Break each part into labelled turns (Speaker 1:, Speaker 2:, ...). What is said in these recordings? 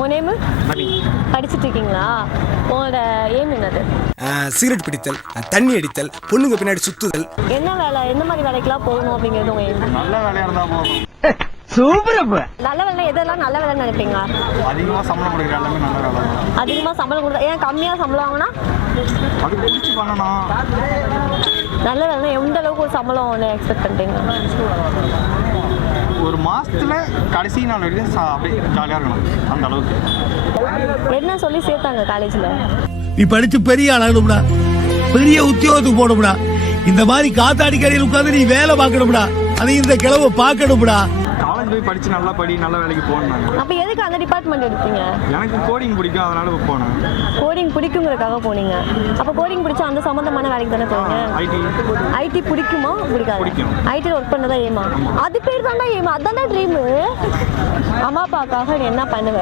Speaker 1: உன் நேமு படிச்சுட்டு இருக்கீங்களா உங்களோட ஏம் என்னது?
Speaker 2: சிகரெட் பிடித்தல் தண்ணி அடித்தல் பொண்ணுங்க பின்னாடி சுத்துதல்.
Speaker 1: என்ன வேலை? எந்த மாதிரி வேலைக்கெல்லாம் போகணும் அப்படிங்கிறது உங்க aim.
Speaker 3: நல்ல வேலையாக இருந்தால் போதும்.
Speaker 1: நல்ல வேலை எதெல்லாம் நல்ல வேலைன்னு நினைப்பீங்க
Speaker 3: அதிகமாக சம்பளம் கொடுக்குற எல்லாமே நல்ல வேலை தான்.
Speaker 1: அதிகமாக சம்பளம் கொடுத்தா ஏன் கம்மியாக சம்பளம் வாங்கினா?
Speaker 3: அது பிடிச்சி பண்ணணும்.
Speaker 1: நல்ல வேலைன்னா எந்த அளவுக்கு ஒரு சம்பளம் ஒன்று எக்ஸ்பெக்ட் பண்ணுறீங்க
Speaker 3: ஒரு மாசத்துல கடைசி நாள் வரைக்கும் அப்படியே ஜாலியாக இருக்கணும் அந்த அளவுக்கு.
Speaker 1: என்ன சொல்லி சேர்த்தாங்க காலேஜில்
Speaker 4: நீ படிச்சு பெரிய ஆளாகணும்டா பெரிய உத்தியோகத்துக்கு போகணும்டா. இந்த மாதிரி காத்தாடி கடையில் உட்கார்ந்து நீ வேலை பார்க்கணும்டா. அது இந்த கிழவை பார்க்கணும்டா.
Speaker 3: காலேஜ் போய் படிச்சு நல்லா படி நல்ல வேலைக்கு போனாங்க
Speaker 1: அப்போ எதுக்கு அந்த டிபார்ட்மெண்ட் எடுத்தீங்க?
Speaker 3: எனக்கு கோடிங் பிடிக்கும் அதனால போனேன்.
Speaker 1: கோடிங் பிடிக்குங்கிறதுக்காக போனீங்க. அப்போ கோடிங் பிடிச்சா அந்த சம்மந்தமான வேலைக்கு தானே போனீங்க?
Speaker 3: ஐடி
Speaker 1: ஐடி பிடிக்குமா? பிடிக்காது.
Speaker 3: பிடிக்கும்.
Speaker 1: ஐடியில் ஒர்க் பண்ணதா ஏமா? அது பேர் தாண்டா ஏமா? அதான்டா ட்ரீமு அம்மா அப்பாக்காக நீ என்ன பண்ணுவ?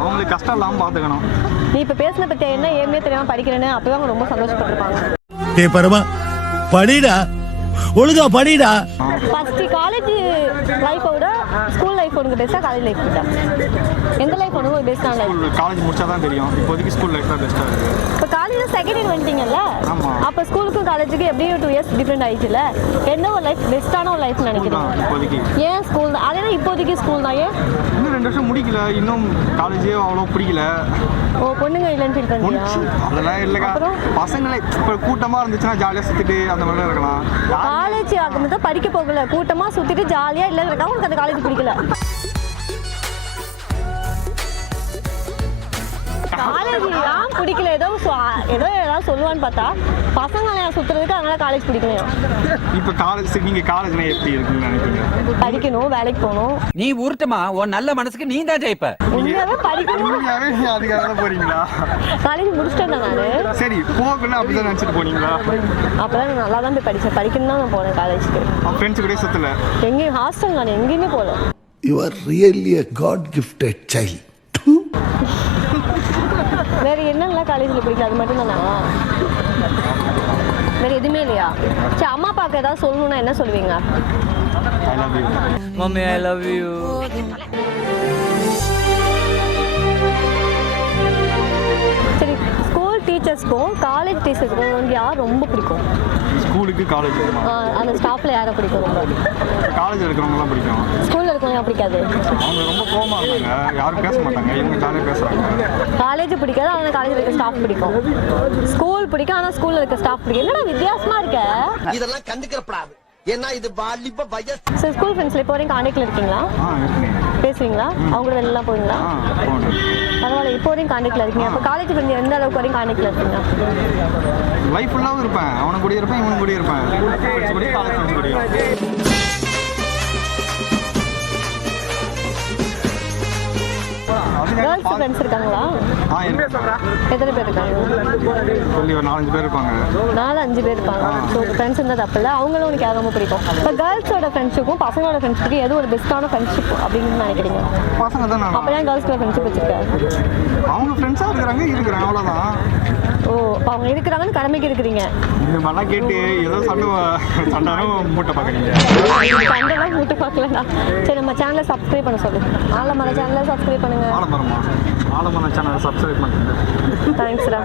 Speaker 3: அவங்களுக்கு கஷ்டம் இல்லாமல் பார்த்துக்கணும்
Speaker 1: நீ இப்போ பேசின பற்றி என்ன ஏமே தெரியாமல் படிக்கிறேன்னு அப்போ அவங்க ரொம்ப சந்தோஷப்பட்டிருப்பாங்க.
Speaker 4: ஏ பரமா படிடா. ஒழுங்கா படிடா.
Speaker 1: ஃபஸ்ட்டு காலேஜ் லைஃப்பை விட ஸ்கூல் லைஃப் உனக்கு பெஸ்ட்டாக காலேஜ் லைஃப் பெஸ்ட்டா எந்த லைஃப் உனக்கு ஒரு பெஸ்ட்டான லைஃப்
Speaker 3: ஸ்கூல் காலேஜ் முடிச்சா தான் தெரியும். இப்போதைக்கு ஸ்கூல் லைஃப் தான் பெஸ்ட்டாக இருக்குது
Speaker 1: இப்போ காலேஜில் செகண்ட் இயர் வந்துட்டீங்கல்ல?
Speaker 3: ஆமா.
Speaker 1: அப்போ ஸ்கூலுக்கும் காலேஜுக்கும் எப்படியும் டூ இயர்ஸ் டிஃப்ரெண்ட் ஆயிடுச்சுல என்ன ஒரு லைஃப் பெஸ்ட்டான ஒரு லைஃப்
Speaker 3: தான் இப்போதைக்கு.
Speaker 1: ஏன் ஸ்கூல் தான் அதே இப்போதைக்கு ஸ்கூல் தான் ஏன்?
Speaker 3: ரெண்டு வருஷம் முடிக்கல. இன்னும் காலேஜே அவ்வளோ பிடிக்கல.
Speaker 1: ஓ பொண்ணுங்க இல்லைன்னு ஃபீல்
Speaker 3: முடிச்சு. அதெல்லாம் இல்லைக்கா? பசங்களே இப்போ கூட்டமாக இருந்துச்சுன்னா ஜாலியாக சுற்றிட்டு அந்த மாதிரி இருக்கலாம்.
Speaker 1: காலேஜ் ஆகும்போது படிக்க போகல. கூட்டமா சுத்திட்டு ஜாலியா இல்லைங்கிறக்கா உனக்கு அந்த காலேஜ் பிடிக்கல. காலேஜ் ஏன் பிடிக்கல. ஏதோ ஏதோ ஏதாவது சொல்லுவான்னு பார்த்தா பசங்களை சுத்துறதுக்கு அதனால காலேஜ் பிடிக்கலையா?
Speaker 3: இப்போ காலேஜ் சரி நீங்கள் காலேஜ்னா எப்படி இருக்குன்னு நினைக்கிறீங்க?
Speaker 1: படிக்கணும் வேலைக்கு போகணும்.
Speaker 5: நீ உருட்டுமா உன் நல்ல மனசுக்கு நீ தான் ஜெயிப்ப.
Speaker 1: உண்மையாவே படிக்கணும்.
Speaker 3: உண்மையாவே நீங்க அதுக்காக தான் போறீங்களா?
Speaker 1: காலேஜ் முடிச்சிட்டேன் நானு
Speaker 3: சரி போகல அப்படிதான் நினச்சிட்டு போனீங்களா?
Speaker 1: அப்பதான் நான் நல்லா தான் போய் படிச்சேன். படிக்கணும் தான் நான் போனேன் காலேஜ்க்கு
Speaker 3: ஃப்ரெண்ட்ஸ் கூட சுத்தல?
Speaker 1: எங்கேயும் ஹாஸ்டல் நான் எங்கேயுமே போகல.
Speaker 6: You are really a God gifted child.
Speaker 1: வேற என்னெல்லாம் காலேஜில் பிடிக்கல அது மட்டும் தானா? வேற எதுவுமே இல்லையா? சரி அம்மா அப்பாவுக்கு ஏதாவது சொல்லணும்னா என்ன சொல்லுவீங்க?
Speaker 3: I love you
Speaker 5: mummy I love you
Speaker 1: சரி ஸ்கூல் டீச்சர்ஸ்க்கும் காலேஜ் டீச்சர்ஸ்க்கும் யார் ரொம்ப பிடிக்கும்?
Speaker 3: ஸ்கூலுக்கு காலேஜ்
Speaker 1: அந்த ஸ்டாஃப்ல யாரை பிடிக்கும்? ரொம்ப
Speaker 3: காலேஜ் இருக்கிறவங்கலாம் பிடிக்கும்
Speaker 1: ஸ்கூல்ல இருக்கவங்க பிடிக்காது.
Speaker 3: அவங்க ரொம்ப கோவமா இருந்தாங்க யாரும் பேச மாட்டாங்க. இவங்க ஜாலியாக பேசுறாங்க.
Speaker 1: காலேஜ் பிடிக்காது ஆனால் காலேஜில் இருக்க ஸ்டாஃப் பிடிக்கும். ஸ்கூல் பிடிக்கும் ஆனால் ஸ்கூல்ல இருக்க ஸ்டாஃப் பிடிக்கும். என்னடா வித்தியாசமா இருக்க?
Speaker 7: இதெல்லாம் கண்டுக்கிறப்படாது. ஏன்னா இது வாலிப வயசு.
Speaker 1: சரி ஸ்கூல் ஃப்ரெண்ட்ஸ்ல இப்போ வரைக்கும் காண்டாக்டில் இருக்கீங்களா பேசுவீங்களா? அவங்க கூட வெளிலாம் போவீங்களா? பரவாயில்ல இப்போ வரைக்கும் காண்டாக்டில் இருக்கீங்க. அப்போ காலேஜ் ஃப்ரெண்ட் எந்த அளவுக்கு வரைக்கும் காண்டாக்டில் இருக்கீங்க?
Speaker 3: லைஃப் ஃபுல்லாகவும் இருப்பேன் அவனை கூட இருப்பேன். இவனு கூட இருப்பேன்
Speaker 1: கேர்ள்ஸ் ஃப்ரெண்ட்ஸ் இருக்காங்களா?
Speaker 3: ஆ
Speaker 1: எத்தனை பேர் இருக்காங்க?
Speaker 3: சொல்லி ஒரு நாலஞ்சு பேர் இருப்பாங்க.
Speaker 1: நாலு அஞ்சு பேர் இருப்பாங்க. ஸோ ஃப்ரெண்ட்ஸ் இருந்தால் தப்பு இல்லை. அவங்களும் உனக்கு யார் ரொம்ப பிடிக்கும்? இப்போ கேர்ள்ஸோட ஃப்ரெண்ட்ஷிப்பும் பசங்களோட ஃப்ரெண்ட்ஷிப்புக்கும் எது ஒரு பெஸ்ட்டான ஃப்ரெண்ட்ஷிப் அப்படின்னு நினைக்கிறீங்க?
Speaker 3: பசங்க தான். நான்
Speaker 1: அப்போ ஏன் கேர்ள்ஸ் கூட ஃப்ரெண்ட்ஷிப் வச்சுருக்கேன்
Speaker 3: அவங்க ஃப்ரெண்ட்ஸாக இருக்கிறாங்க இருக்கிறேன் அவ்வளோதான்
Speaker 1: ஓ அப்போ அவங்க இருக்கிறாங்கன்னு கடமைக்கு இருக்கிறீங்க.
Speaker 3: இந்த மாதிரிலாம் கேட்டு ஏதோ சண்டை சண்டாலும் மூட்டை பார்க்குறீங்க
Speaker 1: சண்டைலாம் மூட்டு பார்க்கலடா. சரி நம்ம சேனலை சப்ஸ்கிரைப் பண்ண சொல்லு. ஆலமர சேனலை சப்ஸ்கிரைப் பண்ணுங்க.
Speaker 3: ஆலமரமா ஆலமரம் சேனலை சப்ஸ்கிரைப் பண்ணுங்க.
Speaker 1: தேங்க்ஸ்டா